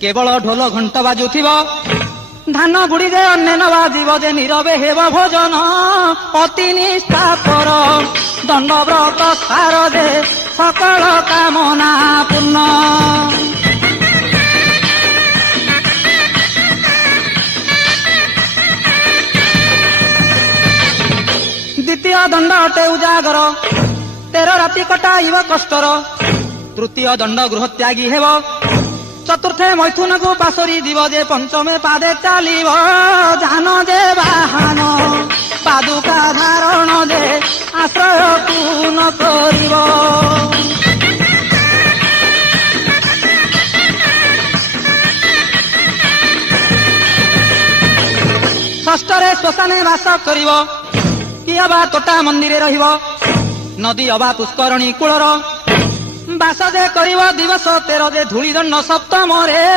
केवल ढोल घंट बाजुथिब धान बुड़ी दे अन्य बाजिब जे नीरवे हेब भोजन अति निष्ठापर दंडव्रत सार दे सकल कामना पूर्ण। द्वितीय दंड अटे उजागर 13 राति कटाइब कष्टर। तृतीय दंड गृह त्यागी हेब। चतुर्थे मैथुन को पासरी दिव जे पंचमे पादे चलिब जान जे बाहन पादुका धारण जे आश्रय पूर्ण करिब। षष्ठरे श्मशाने वास करिब। कि अबा तोटा मंदिरे रहिब। नदी अबा पुष्करणी कूलर बास जे करिब दिवस 13 जे धूली दंड सप्तम रे।